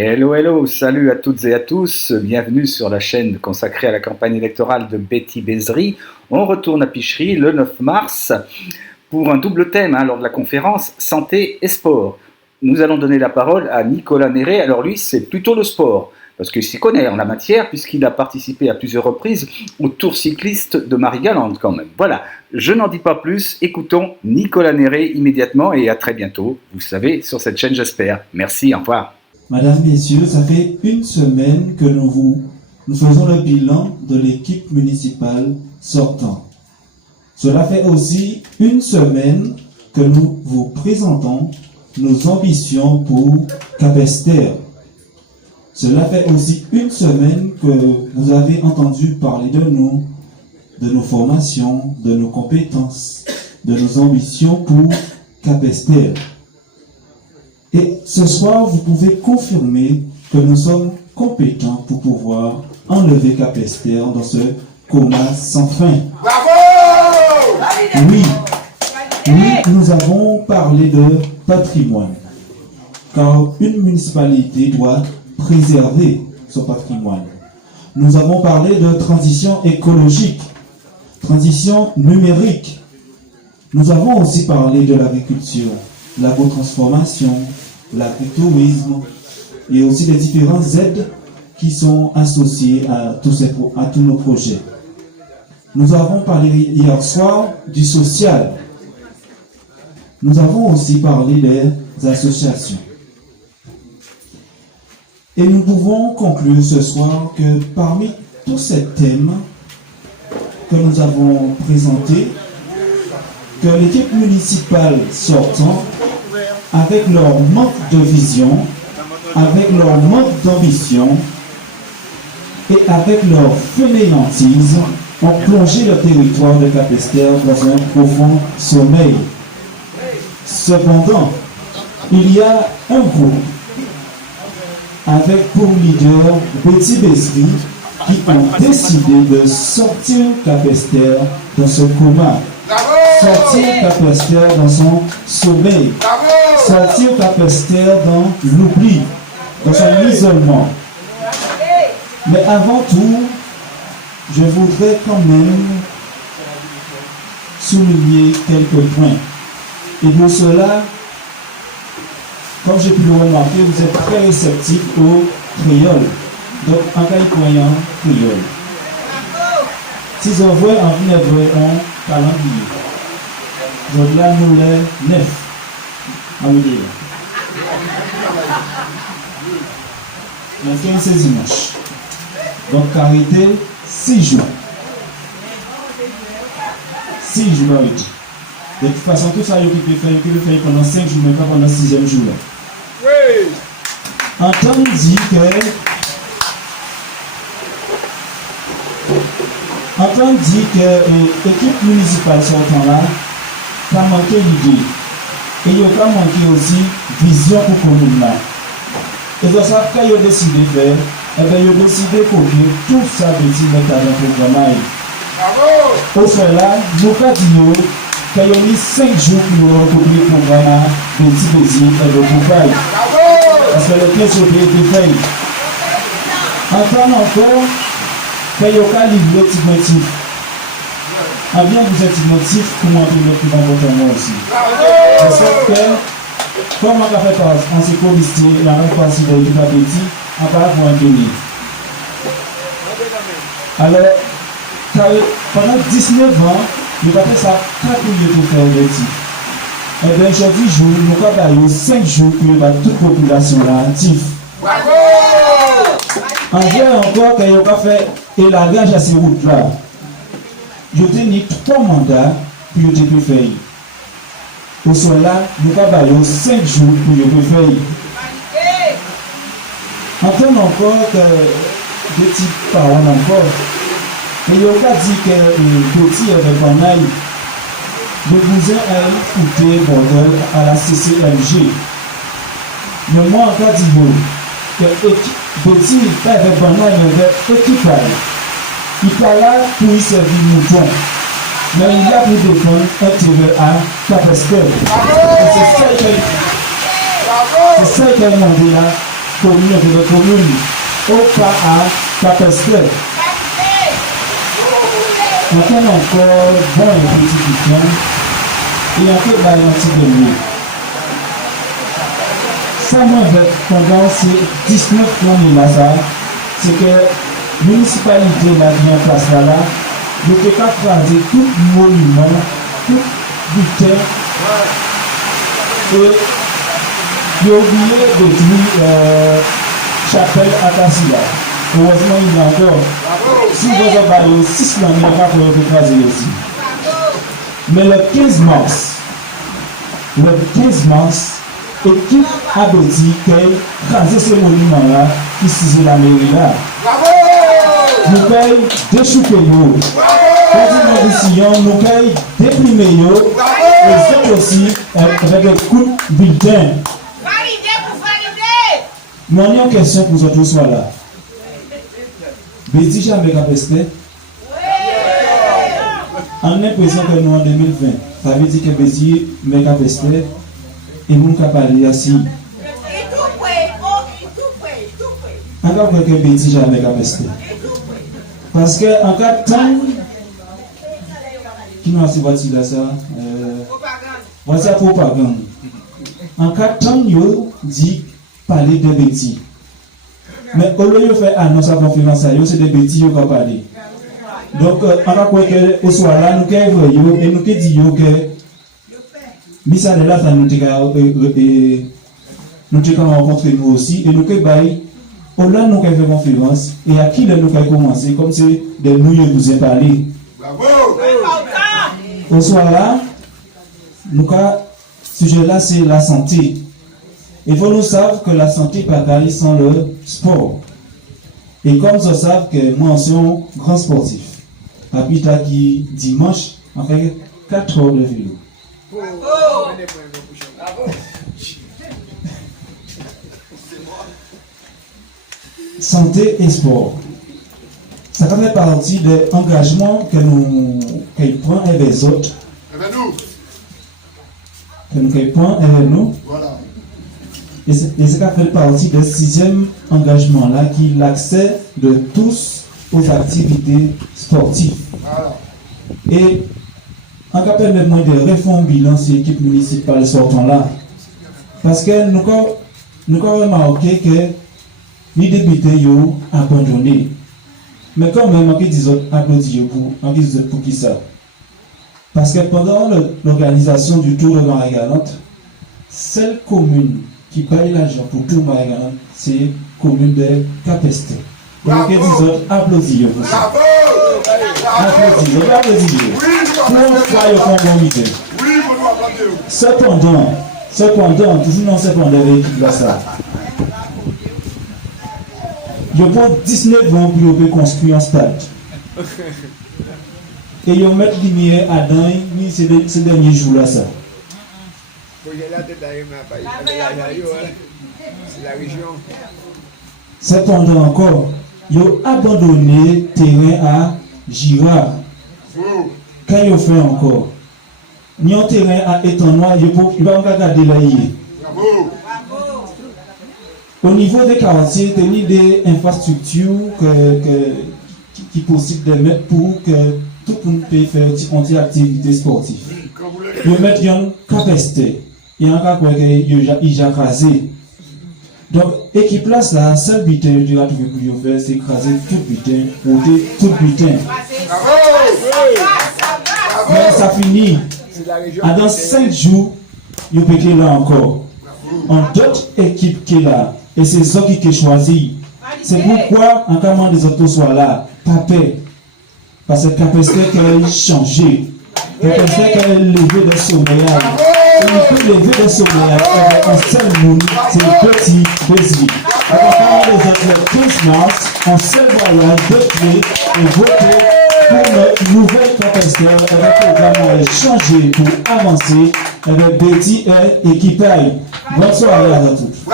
Hello, hello, salut à toutes et à tous, bienvenue sur la chaîne consacrée à la campagne électorale de Betty Bézry. On retourne à Pichery le 9 mars pour un double thème lors de la conférence Santé et Sport. Nous allons donner la parole à Nicolas Néré. Alors lui, c'est plutôt le sport, parce qu'il s'y connaît en la matière, puisqu'il a participé à plusieurs reprises au Tour cycliste de Marie-Galante quand même. Voilà, je n'en dis pas plus, écoutons Nicolas Néré immédiatement et à très bientôt, vous savez, sur cette chaîne j'espère. Merci, au revoir. Madame, Messieurs, ça fait une semaine que nous faisons le bilan de l'équipe municipale sortante. Cela fait aussi une semaine que nous vous présentons nos ambitions pour Capesterre. Cela fait aussi une semaine que vous avez entendu parler de nous, de nos formations, de nos compétences, de nos ambitions pour Capesterre. Et ce soir, vous pouvez confirmer que nous sommes compétents pour pouvoir enlever Capesterre dans ce coma sans fin. Bravo! Oui, nous avons parlé de patrimoine, car une municipalité doit préserver son patrimoine. Nous avons parlé de transition écologique, transition numérique. Nous avons aussi parlé de l'agriculture, l'agrotransformation, l'agritourisme et aussi les différentes aides qui sont associées à tous nos projets. Nous avons parlé hier soir du social. Nous avons aussi parlé des associations. Et nous pouvons conclure ce soir que parmi tous ces thèmes que nous avons présentés, que l'équipe municipale sortant, avec leur manque de vision, avec leur manque d'ambition et avec leur fainéantise, ont plongé le territoire de Capesterre dans un profond sommeil. Cependant, il y a un groupe avec pour leader Betty Bézry qui ont décidé de sortir Capesterre dans ce coma. Sortir Capesterre dans son sommeil. Sortir Capesterre dans l'oubli, dans son isolement. Mais avant tout, je voudrais quand même souligner quelques points. Et pour cela, comme j'ai pu le remarquer, vous êtes très réceptifs au créole. Donc, en cas croyant créole. Si vous voyez en venir un calendrier, je dis à nous les 9. Le 15 c'est dimanche. Donc, arrêtez 6 jours. 6 jours, oui. De toute façon, tout ça, il peut faire pendant 5 jours, mais pas pendant le 6e jour. Oui. Entendre dire que l'équipe municipale sortant là, pas manqué l'idée. Et il n'y a pas manqué aussi vision pour la commune là. Et donc ça, quand ils ont décidé de faire, ils ont décidé de copier tout ça Betty mettre dans le programme. Pour cela, nous avons dit qu'ils ont mis 5 jours pour copier le programme Betty Bézry et le groupe. Parce que les 15 jours étaient faits. Entendre encore qu'ils ont livré le petit motif. Ah bien, vous êtes motif pour montrer le plus important aussi. Parce que, comme on a fait en ce comité, la même partie de l'équipe à Betty, on va pour un donné. Alors, pendant 19 ans, nous avons fait ça 4 minutes pour faire Betty. Et bien, aujourd'hui, nous avons 5 jours pour toute la population active. En vrai, encore, qu'il n'y a pas fait élagage à ces routes-là. Je tenais 3 mandats pour je peux faire. Pour cela, nous avons 5 jours pour je peux faire. Entendre encore que des petites paroles encore. Mais il n'y a pas dit que petit avait pas mal. Le cousin a écouté bordel à la CCLG. Mais moi, encore dit que petit avait pas mal, il avait équipage. Il n'est pas là pour y servir mouton. Mais il est là pour défendre intérêt à Capesterre. C'est ça qu'il a demandé là. communauté de communes au pas à Capestre. On a encore bon et petit piquant et un peu de de l'eau. Ça m'a fait pendant ces 19 années là, c'est que la municipalité là qui est en place là, ne peut pas craser tout monument, tout butin et j'ai oublié de dire chapelle à Tassila. Heureusement, il y a encore. Si vous avez 6 ans, il n'y a pas pour écraser aussi. Mais le 15 mars, équipe a dit qu'elle crasé ce monument-là qui se la mairie là. Nous payons déchouper nous. Nous payons déprimer nous. Et c'est aussi avec des coups de bulletin. Mon une question pour vous tous là. Béti jamais capesté. En l'impression que nous en 2020, ça veut dire que Béti mais capesté et nous capable assis. Encore que Béti jamais capesté. Parce que en cas de temps qui nous a si voici là ça voici la propagande. En cas de temps yo dit parler de bêtises. Mais au lieu de faire annonce à la conférence, c'est des bêtises qu'on parler. Donc, on va croire qu'au soir là, nous avons et nous disons que Missa de là, nous avons rencontré nous aussi, et nous avons au là, nous avons fait conférence, et à qui nous avons commencé, comme c'est de nous qui vous avez parlé. Au soir là, nous avons sujet là, c'est la santé. Il faut nous savoir que la santé bagaille sans le sport. Et comme ça savent que moi, je suis un grand sportif. Habita qui dimanche, on fait 4 heures de vélo. Santé et sport. Ça fait partie des engagements que nous prenons avec les autres. Que nous prenons avec nous. Voilà. Et ça fait partie du 6e engagement là, qui est l'accès de tous aux activités sportives. Et on appelle maintenant de réforme bilan sur l'équipe municipale sortant là. Parce que nous avons remarqué que les députés ont abandonné. Mais quand même, on dit applaudis pour qui ça? Parce que pendant l'organisation du Tour de Marie-Galante, seule commune qui paye l'argent pour tout Marie-Galante, c'est la commune de Capestre. Donc, on dit applaudis pour ça. Applaudis. Pour une fois, ils font bon idée. Cependant, toujours non cependant, l'équipe là, ça. Je prends 19 ans pour construire un stade. Et ils mettent lumière à dans ces derniers jours là ça. C'est la région. Cependant encore, ils ont abandonné le terrain à Girard. Quand ils ont fait encore, ils ont terrain à Étonnois, ils vont regarder là. Au niveau des quartiers, il y a des infrastructures qui possible de mettre pour que tout le monde puisse faire une activité sportive. Ils mettent une capacité. Il y a un cas qui est écrasé. Donc, l'équipe là, la seule butin que tu as trouvé pour faire, c'est écraser tout butin, ôter tout butin. Mais ça finit. Dans 5 jours, il peut être là encore. En d'autres équipes qui sont là, et c'est ça qui est choisi. C'est pourquoi, en cas des autres soient là, pas paix. Parce que Capestre qu'elle a changé. Capestre qu'elle a levé de sommeil. Et il peut lever de sommeil avec un seul monde, c'est le petit Bézri. À part les autres, le 15 mars, un seul voyage de clé et voter pour notre nouvelle Capestre avec le programme changé pour avancer avec Betty et qui paye. Bonne soirée à tous.